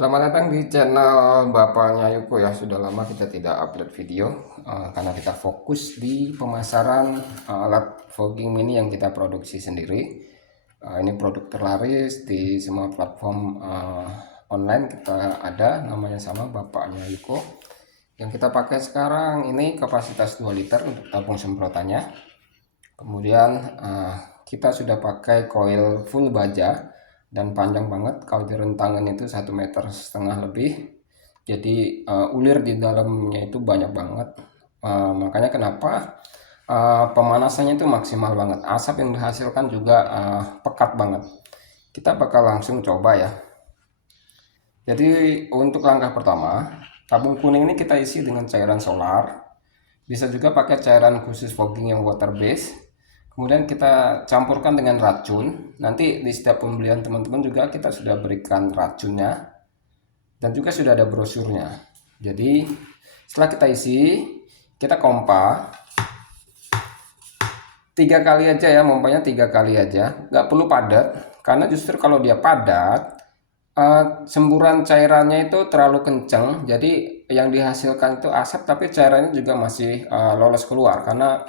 Selamat datang di channel Bapaknya Yuko ya. Sudah lama kita tidak upload video karena kita fokus di pemasaran alat fogging mini yang kita produksi sendiri. Ini produk terlaris di semua platform online kita ada, namanya sama Bapaknya Yuko. Yang kita pakai sekarang ini kapasitas 2 liter untuk tabung semprotannya. Kemudian kita sudah pakai coil full baja dan panjang banget. Kalau di rentangan itu 1,5 meter lebih, jadi ulir di dalamnya itu banyak banget. Makanya kenapa pemanasannya itu maksimal banget, asap yang dihasilkan juga pekat banget. Kita bakal langsung coba ya. Jadi untuk langkah pertama, tabung kuning ini kita isi dengan cairan solar. Bisa juga pakai cairan khusus fogging yang water base. Kemudian kita campurkan dengan racun. Nanti di setiap pembelian teman-teman juga kita sudah berikan racunnya dan juga sudah ada brosurnya. Jadi setelah kita isi, kita pompa 3 kali aja ya, pompanya 3 kali aja, nggak perlu padat, karena justru kalau dia padat semburan cairannya itu terlalu kencang, jadi yang dihasilkan itu asap tapi cairannya juga masih lolos keluar karena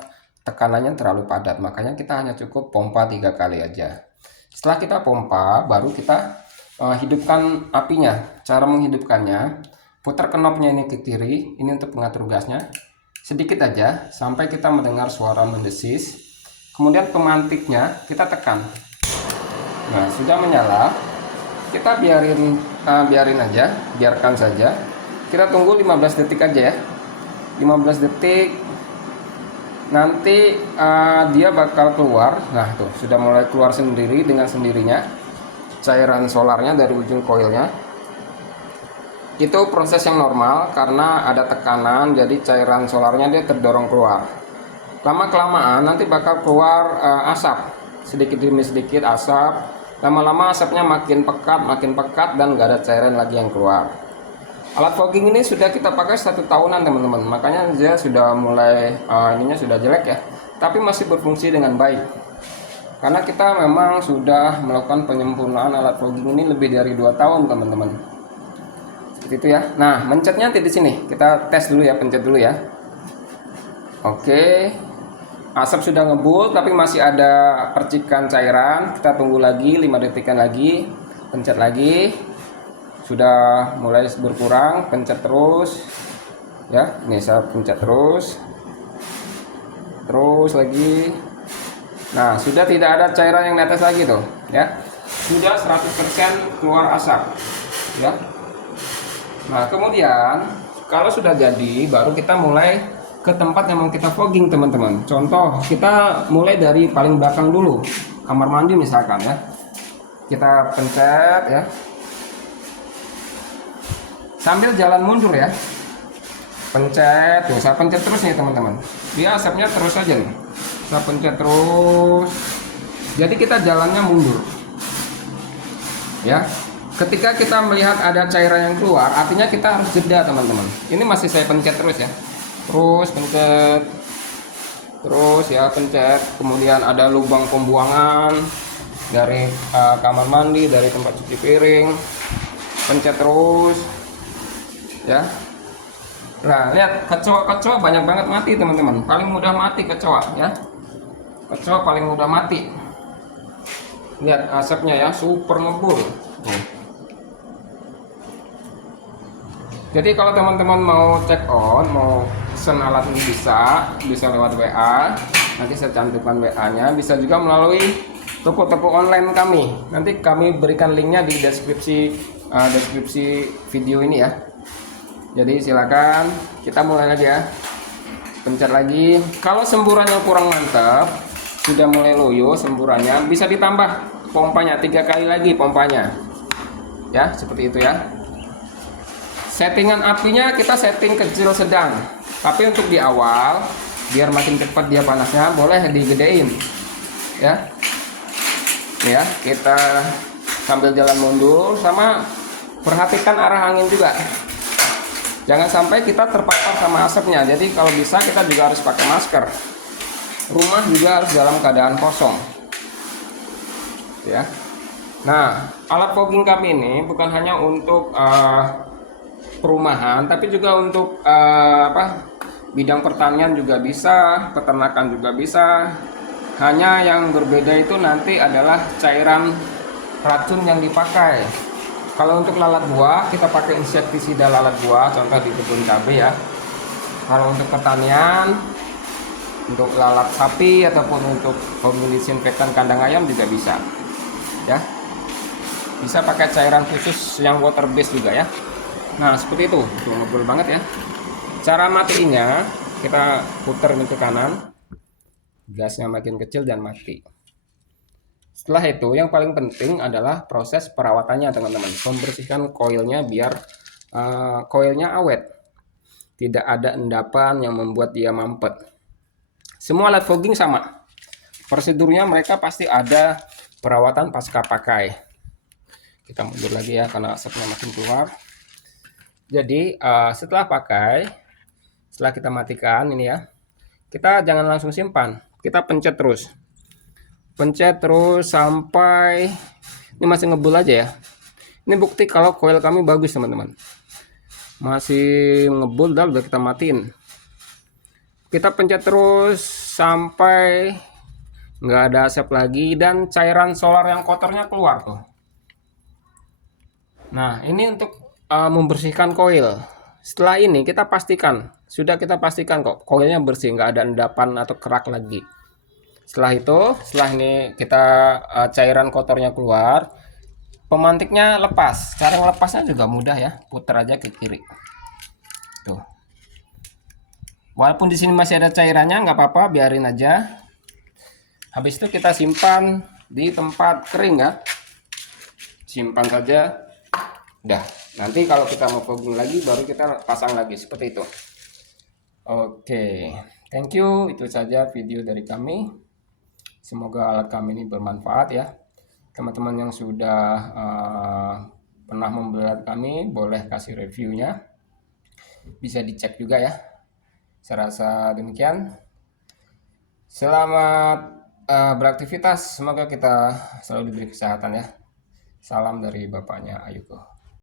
tekanannya terlalu padat. Makanya kita hanya cukup pompa 3 kali aja. Setelah kita pompa, baru kita hidupkan apinya. Cara menghidupkannya, putar knopnya ini ke kiri, ini untuk pengatur gasnya, sedikit aja sampai kita mendengar suara mendesis. Kemudian pemantiknya kita tekan. Nah, sudah menyala, kita biarin aja, biarkan saja. Kita tunggu 15 detik aja ya, 15 detik. Nanti dia bakal keluar. Nah tuh, sudah mulai keluar sendiri dengan sendirinya cairan solarnya dari ujung koilnya. Itu proses yang normal karena ada tekanan, jadi cairan solarnya dia terdorong keluar. Lama kelamaan nanti bakal keluar asap, sedikit demi sedikit asap. Lama-lama asapnya makin pekat dan nggak ada cairan lagi yang keluar. Alat fogging ini sudah kita pakai 1 tahunan teman-teman, makanya dia sudah mulai ininya sudah jelek ya, tapi masih berfungsi dengan baik. Karena kita memang sudah melakukan penyempurnaan alat fogging ini lebih dari 2 tahun teman-teman. Seperti itu ya. Nah, mencetnya nanti di sini. Kita tes dulu ya, pencet dulu ya. Oke. Asap sudah ngebul tapi masih ada percikan cairan. Kita tunggu lagi 5 detikan lagi. Pencet lagi. Sudah mulai berkurang, pencet terus. Ya, ini saya pencet terus. Terus lagi. Nah, sudah tidak ada cairan yang di atas lagi tuh, ya. Sudah 100% keluar asap, ya. Nah, kemudian kalau sudah jadi baru kita mulai ke tempat yang mau kita fogging teman-teman. Contoh, kita mulai dari paling belakang dulu, kamar mandi misalkan ya. Kita pencet ya, sambil jalan mundur ya, pencet tuh, saya pencet terus nih teman-teman, dia asapnya terus aja nih, saya pencet terus, jadi kita jalannya mundur ya. Ketika kita melihat ada cairan yang keluar, artinya kita harus jeda teman-teman. Ini masih saya pencet terus ya, terus pencet terus ya, pencet. Kemudian ada lubang pembuangan dari kamar mandi, dari tempat cuci piring, pencet terus ya. Nah, lihat kecoa banyak banget mati teman-teman. Paling mudah mati kecoa ya, kecoa paling mudah mati. Lihat asapnya ya, super ngebul. Jadi kalau teman-teman mau check on, mau pesen alat ini bisa lewat WA. Nanti saya cantumkan WA-nya. Bisa juga melalui toko-toko online kami. Nanti kami berikan linknya di deskripsi video ini ya. Jadi silakan, kita mulai lagi ya. Pencet lagi. Kalau semburannya kurang mantap, sudah mulai loyo semburannya, bisa ditambah pompanya 3 kali lagi pompanya. Ya, seperti itu ya. Settingan apinya kita setting kecil sedang. Tapi untuk di awal biar makin cepat dia panasnya, boleh digedein. Ya. Ya, kita sambil jalan mundur, sama perhatikan arah angin juga. Jangan sampai kita terpapar sama asapnya. Jadi kalau bisa kita juga harus pakai masker. Rumah juga harus dalam keadaan kosong. Ya. Nah, alat fogging kami ini bukan hanya untuk perumahan, tapi juga untuk bidang pertanian juga bisa, peternakan juga bisa. Hanya yang berbeda itu nanti adalah cairan racun yang dipakai. Kalau untuk lalat buah, kita pakai insektisida lalat buah, contoh di kebun cabai ya. Kalau untuk pertanian, untuk lalat sapi ataupun untuk pemilisinfektan kandang ayam juga bisa. Ya, bisa pakai cairan khusus yang water based juga ya. Nah, seperti itu. Tuh, ngebul banget ya. Cara matiinnya, kita putar ke kanan, gasnya makin kecil dan mati. Setelah itu, yang paling penting adalah proses perawatannya teman-teman. Membersihkan koilnya biar koilnya awet. Tidak ada endapan yang membuat dia mampet. Semua alat fogging sama. Prosedurnya mereka pasti ada perawatan pasca pakai. Kita mundur lagi ya karena asapnya makin keluar. Jadi setelah pakai, setelah kita matikan ini ya, kita jangan langsung simpan. Kita pencet terus. Pencet terus sampai ini masih ngebul aja ya. Ini bukti kalau coil kami bagus teman-teman. Masih ngebul dah udah kita matiin. Kita pencet terus sampai nggak ada asap lagi dan cairan solar yang kotornya keluar tuh. Nah, ini untuk membersihkan koil. Setelah ini kita pastikan, sudah kita pastikan kok koilnya bersih, nggak ada endapan atau kerak lagi. Setelah itu, setelah ini kita cairan kotornya keluar, pemantiknya lepas. Cara melepasnya juga mudah ya, putar aja ke kiri. Tuh. Walaupun di sini masih ada cairannya, nggak apa-apa, biarin aja. Habis itu kita simpan di tempat kering ya. Simpan saja. Udah. Nanti kalau kita mau fogging lagi, baru kita pasang lagi seperti itu. Oke, thank you. Itu saja video dari kami. Semoga alat kami ini bermanfaat ya. Teman-teman yang sudah pernah membeli alat kami, boleh kasih reviewnya. Bisa dicek juga ya. Saya rasa demikian. Selamat beraktivitas. Semoga kita selalu diberi kesehatan ya. Salam dari bapaknya Ayuko.